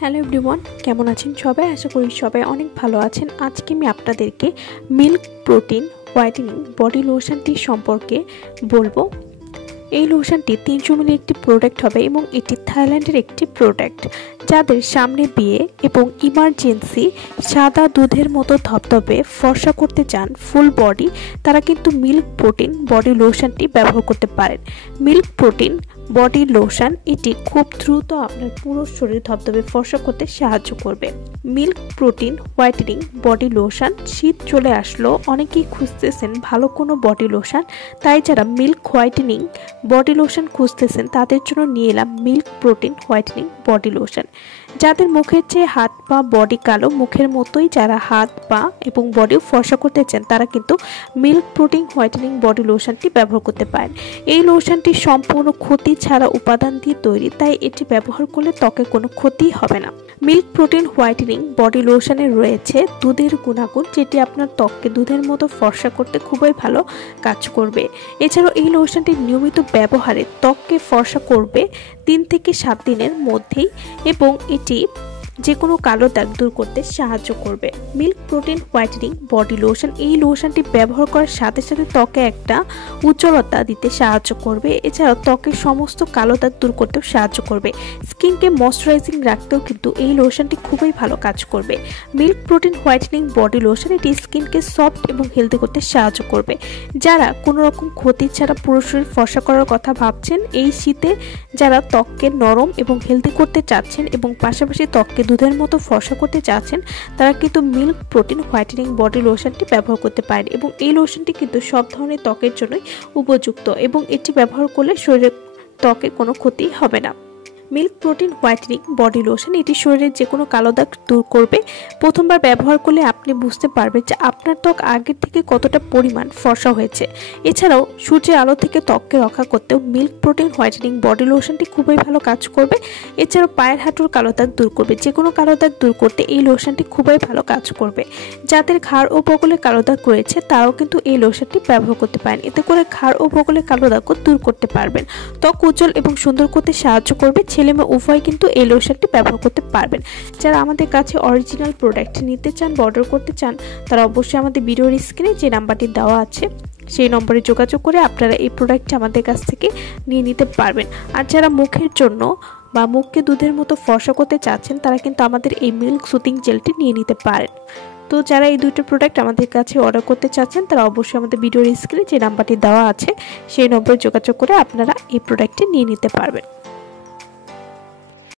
Hello everyone, কেমন আছেন সবাই? আশা করি সবাই অনেক ভালো আছেন। আজকে আমি আপনাদেরকে মিল্ক প্রোটিন হোয়াইটেনিং বডি লোশনটি সম্পর্কে বলবো। এই লোশনটি 300 ml একটি প্রোডাক্ট হবে এবং এটি থাইল্যান্ডের একটি প্রোডাক্ট। যাদের সামনে বিয়ে এবং ইমার্জেন্সি সাদা দুধের মতো ধবধবে ফর্সা করতে চান ফুল বডি, তারা কিন্তু মিল্ক প্রোটিন বডি লোশনটি ব্যবহার করতে পারেন। মিল্ক প্রোটিন বডি লোশন এটি খুব দ্রুত আপনার পুরো শরীর ধবধবে ফর্সা করতে সাহায্য করবে। Milk protein whitening body lotion, শীত চলে আসলো, অনেকেই খুঁজতেছেন ভালো কোনো বডি লোশন। তাই যারা মিল্ক হোয়াইটেনিং বডি লোশন খুঁজতেছেন তাদের জন্য নিয়ে এলাম milk protein whitening body lotion. যাদের মুখের চেয়ে হাত পা বডি কালো, মুখের মতোই যারা হাত পা এবং বডিও ফর্সা করতে চান তারা কিন্তু মিল্ক প্রোটিন হোয়াইটেনিং বডি লোশনটি ব্যবহার করতে পারেন। এই লোশনটি সম্পূর্ণ ক্ষতি ছাড়া উপাদান দিয়ে তৈরি, তাই এটি ব্যবহার করলে ত্বকে কোনো ক্ষতি হবে না। মিল্ক প্রোটিন হোয়াইটেনিং বডি লোশনে রয়েছে দুধের গুণাগুণ, যেটি আপনার ত্বককে দুধের মতো ফর্সা করতে খুবই ভালো কাজ করবে। এছাড়াও এই লোশনটি নিয়মিত ব্যবহারে ত্বককে ফর্সা করবে 3 থেকে 7 দিনের মধ্যেই এবং এটি যে কোনো কালো দাগ দূর করতে সাহায্য করবে। Milk protein whitening body lotion, এই লোশনটি ব্যবহার করার সাথে সাথে ত্বকে একটা উজ্জ্বলতা দিতে সাহায্য করবে। এছাড়াও ত্বকের সমস্ত কালো দাগ দূর করতেও সাহায্য করবে। স্কিনকে ময়শ্চারাইজিং রাখতেও কিন্তু এই লোশনটি খুবই ভালো কাজ করবে। Milk protein whitening body lotion এটি স্কিনকে সফট এবং হেলদি করতে সাহায্য করবে। যারা কোনো রকম ক্ষতি ছাড়া পুরো শরীর ফর্সা করার কথা ভাবছেন, এই শীতে যারা ত্বককে নরম এবং হেলদি করতে চাচ্ছেন এবং পাশাপাশি ত্বককে দুধের মতো ফর্সা করতে চাচ্ছেন, তারা কিন্তু মিল্ক প্রোটিন হোয়াইটেনিং বডি লোশনটি ব্যবহার করতে পারেন এবং এই লোশনটি কিন্তু সব ধরনের ত্বকের জন্যই উপযুক্ত এবং এটি ব্যবহার করলে শরীরের ত্বকে কোনো ক্ষতি হবে না। Milk protein whitening body lotion এটি শরীরের যে কোনো কালো দাগ দূর করবে। প্রথমবার ব্যবহার করলে আপনি বুঝতে পারবেন যে আপনার ত্বক আগের থেকে কতটা পরিমাণ ফর্সা হয়েছে। এছাড়াও সূর্যের আলো থেকে ত্বককে রক্ষা করতেও মিল্ক প্রোটিন হোয়াইটেনিং বডি লোশনটি খুবই ভালো কাজ করবে। এছাড়াও পায়ের হাঁটুর কালো দাগ দূর করবে, যে কোনো কালো দাগ দূর করতে এই লোশনটি খুবই ভালো কাজ করবে। যাদের ঘাড় ও বগলে কালো দাগ রয়েছে তারাও কিন্তু এই লোশনটি ব্যবহার করতে পারেন। এতে করে ঘাড় ও বগলে কালো দাগও দূর করতে পারবেন। ত্বক উজ্জ্বল এবং সুন্দর করতে সাহায্য করবে। ছেলে মেয়ে উভয় কিন্তু এই লোশনটি ব্যবহার করতে পারবেন। যারা আমাদের কাছে অরিজিনাল প্রোডাক্ট নিতে চান বা অর্ডার করতে চান, তারা অবশ্যই আমাদের ভিডিওর স্ক্রিনে যে নাম্বারটি দেওয়া আছে সেই নম্বরে যোগাযোগ করে আপনারা এই প্রোডাক্টটি আমাদের কাছ থেকে নিয়ে নিতে পারবেন। আর যারা মুখের জন্য বা মুখকে দুধের মতো ফর্সা করতে চাচ্ছেন, তারা কিন্তু আমাদের এই মিল্ক সুথিং জেলটি নিয়ে নিতে পারেন। তো যারা এই দুটো প্রোডাক্ট আমাদের কাছে অর্ডার করতে চাচ্ছেন, তারা অবশ্যই আমাদের ভিডিওর স্ক্রিনে যে নাম্বারটি দেওয়া আছে সেই নম্বরে যোগাযোগ করে আপনারা এই প্রোডাক্টটি নিয়ে নিতে পারবেন।